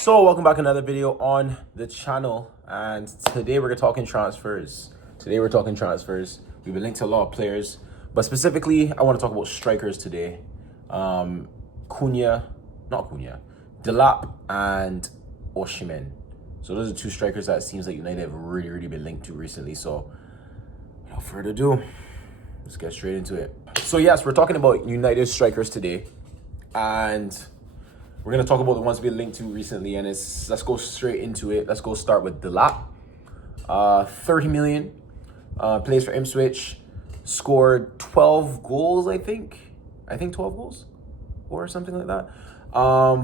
So welcome back to another video on the channel, and today we're talking transfers. We've been linked to a lot of players, but specifically I want to talk about strikers today. Delap and Osimhen. So those are two strikers that it seems like United have really been linked to recently. So without further ado, let's get straight into it. So yes, we're talking about United strikers today, and we're going to talk about the ones we linked to recently, and let's go straight into it. Let's go start with Delap. 30 million, plays for Ipswich, scored 12 goals, I think 12 goals or something like that.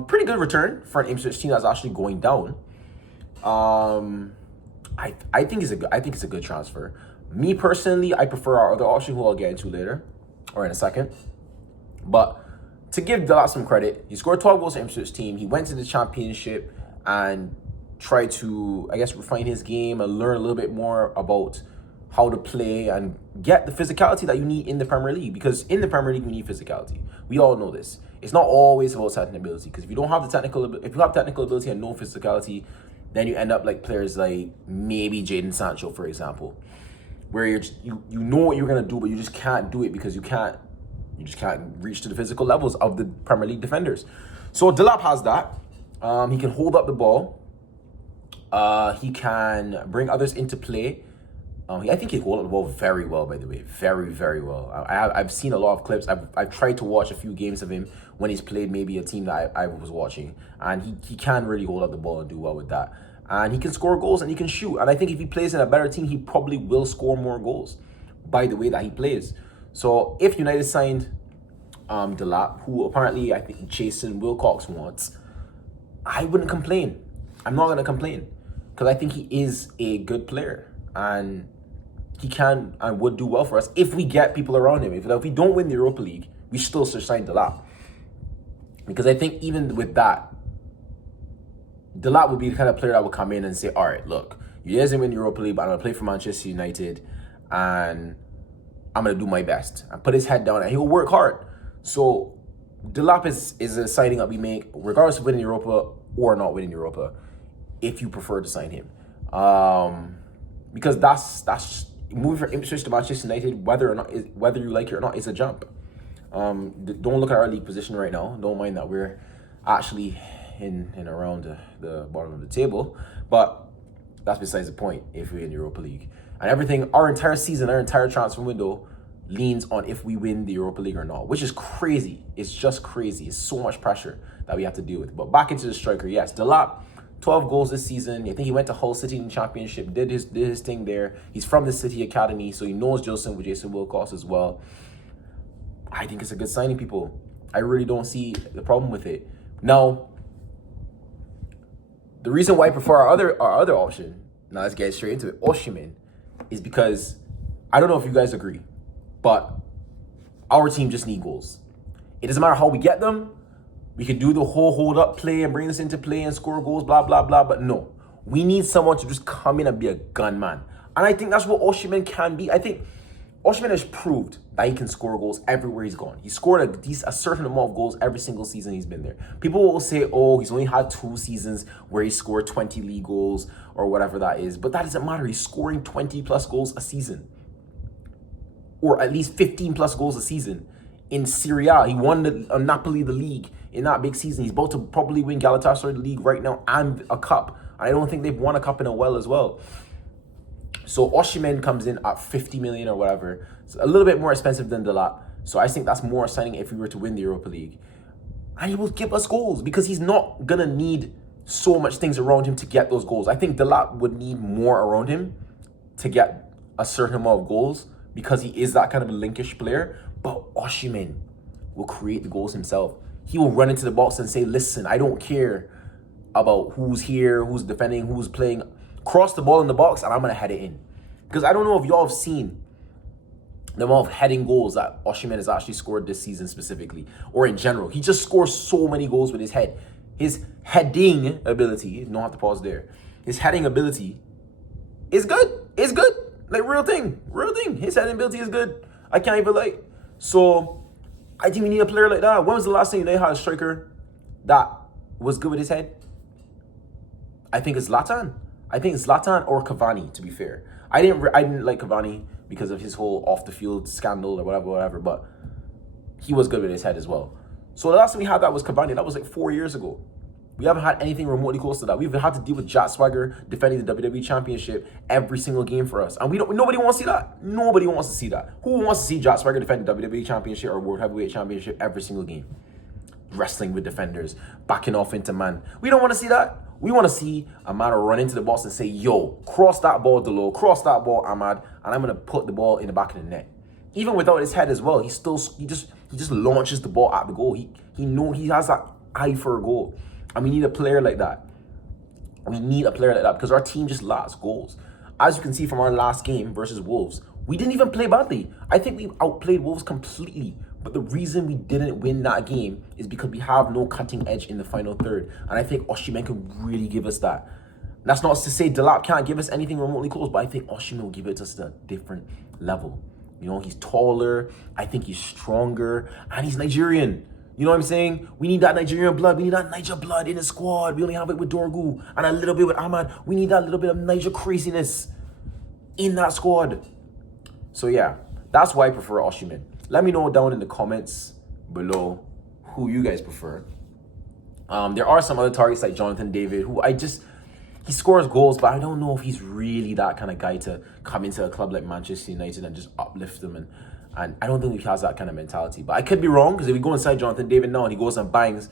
Pretty good return for an Ipswich team that's actually going down. I think it's a good transfer. Me personally, I prefer our other option, who I'll get into later or in a second. But to give Delap some credit, he scored 12 goals for Ipswich team. He went to the championship and tried to, refine his game and learn a little bit more about how to play and get the physicality that you need in the Premier League. Because in the Premier League, you need physicality. We all know this. It's not always about technical ability. Because if you have technical ability and no physicality, then you end up like players like maybe Jadon Sancho, for example, where you know what you're gonna do, but you just can't do it because you just can't reach to the physical levels of the Premier League defenders. So Delap has that. He can hold up the ball. He can bring others into play. I think he can hold up the ball very well, by the way. Very well. I've seen a lot of clips. I've tried to watch a few games of him when he's played maybe a team that I was watching. And he can really hold up the ball and do well with that. And he can score goals and he can shoot. And I think if he plays in a better team, he probably will score more goals by the way that he plays. So if United signed Delap, who apparently I think Jason Wilcox wants, I wouldn't complain. I'm not going to complain because I think he is a good player and he can and would do well for us if we get people around him. If we don't win the Europa League, we still should sign Delap, because I think even with that, Delap would be the kind of player that would come in and say, all right, look, you guys didn't win the Europa League, but I'm going to play for Manchester United and I'm going to do my best and put his head down and he'll work hard. So Delap is a signing that we make regardless of winning Europa or not winning Europa, if you prefer to sign him. Because that's moving from Ipswich to Manchester United, whether you like it or not, is a jump. Don't look at our league position right now. Don't mind that we're actually in around the bottom of the table, but that's besides the point. If we're in the Europa League and everything, our entire season, our entire transfer window leans on if we win the Europa League or not, which is crazy. It's just crazy. It's so much pressure that we have to deal with. But back into the striker, yes, Delap, 12 goals this season. I think he went to Hull City in the championship, did his thing there. He's from the City Academy, so he knows Jason Wilcox as well. I think it's a good signing, people. I really don't see the problem with it. Now, the reason why I prefer our other option, now let's get straight into it, Osimhen, is because I don't know if you guys agree, but our team just need goals. It doesn't matter how we get them. We can do the whole hold up play and bring this into play and score goals, blah, blah, blah. But no, we need someone to just come in and be a gunman. And I think that's what Osimhen can be. I think Osimhen has proved that he can score goals everywhere he's gone. He scored a certain amount of goals every single season he's been there. People will say, oh, he's only had 2 seasons where he scored 20 league goals or whatever that is. But that doesn't matter. He's scoring 20 plus goals a season, or at least 15 plus goals a season. In Serie A, he won Napoli the league in that big season. He's about to probably win Galatasaray the league right now and a cup. I don't think they've won a cup in a while as well. So Osimhen comes in at 50 million or whatever. It's a little bit more expensive than Delap. So I think that's more signing if we were to win the Europa League. And he will give us goals because he's not going to need so much things around him to get those goals. I think Delap would need more around him to get a certain amount of goals because he is that kind of a linkish player. But Osimhen will create the goals himself. He will run into the box and say, listen, I don't care about who's here, who's defending, who's playing. Cross the ball in the box and I'm going to head it in. Because I don't know if y'all have seen the amount of heading goals that Osimhen has actually scored this season specifically, or in general. He just scores so many goals with his head. His heading ability, don't have to pause there. His heading ability is good. It's good. Like real thing. His heading ability is good. I can't even lie. So I think we need a player like that. When was the last time United had a striker that was good with his head? I think it's Zlatan. I think it's Zlatan or Cavani, to be fair. I didn't like Cavani because of his whole off the field scandal or whatever, but he was good with his head as well. So the last time we had that was Cavani. That was like 4 years ago. We haven't had anything remotely close to that. We've had to deal with Jack Swagger defending the WWE Championship every single game for us. And nobody wants to see that. Nobody wants to see that. Who wants to see Jack Swagger defend the WWE Championship or World Heavyweight Championship every single game? Wrestling with defenders, backing off into man. We don't want to see that. We want to see Ahmad run into the box and say, yo, cross that ball, Delo, cross that ball, Ahmad, and I'm going to put the ball in the back of the net. Even without his head as well, he just launches the ball at the goal. He has that eye for a goal. And we need a player like that. We need a player like that because our team just lacks goals. As you can see from our last game versus Wolves, we didn't even play badly. I think we outplayed Wolves completely. But the reason we didn't win that game is because we have no cutting edge in the final third. And I think Osimhen can really give us that. That's not to say Delap can't give us anything remotely close, but I think Osimhen will give it to us at a different level. You know, he's taller, I think he's stronger, and he's Nigerian. You know what I'm saying? We need that Nigerian blood. We need that Niger blood in the squad. We only have it with Dorgu and a little bit with Ahmad. We need that little bit of Niger craziness in that squad. So yeah, that's why I prefer Osimhen. Let me know down in the comments below who you guys prefer. There are some other targets like Jonathan David, who he scores goals, but I don't know if he's really that kind of guy to come into a club like Manchester United and just uplift them. And I don't think he has that kind of mentality. But I could be wrong, because if we go inside Jonathan David now and he goes and bangs,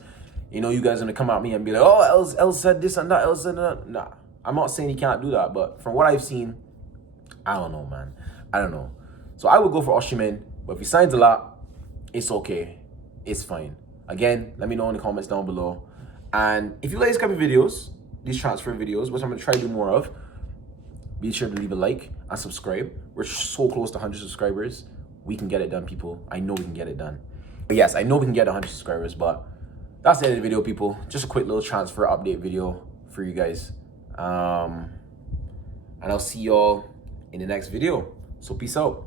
you know, you guys are going to come at me and be like, oh, El said this and that, El said that. Nah, I'm not saying he can't do that. But from what I've seen, I don't know, man. I don't know. So I would go for Osimhen. But if he signs a lot, it's okay. It's fine. Again, let me know in the comments down below. And if you like these kind of videos, these transfer videos, which I'm going to try to do more of, be sure to leave a like and subscribe. We're so close to 100 subscribers. We can get it done, people. I know we can get it done. But yes, I know we can get 100 subscribers, but that's the end of the video, people. Just a quick little transfer update video for you guys. And I'll see y'all in the next video. So peace out.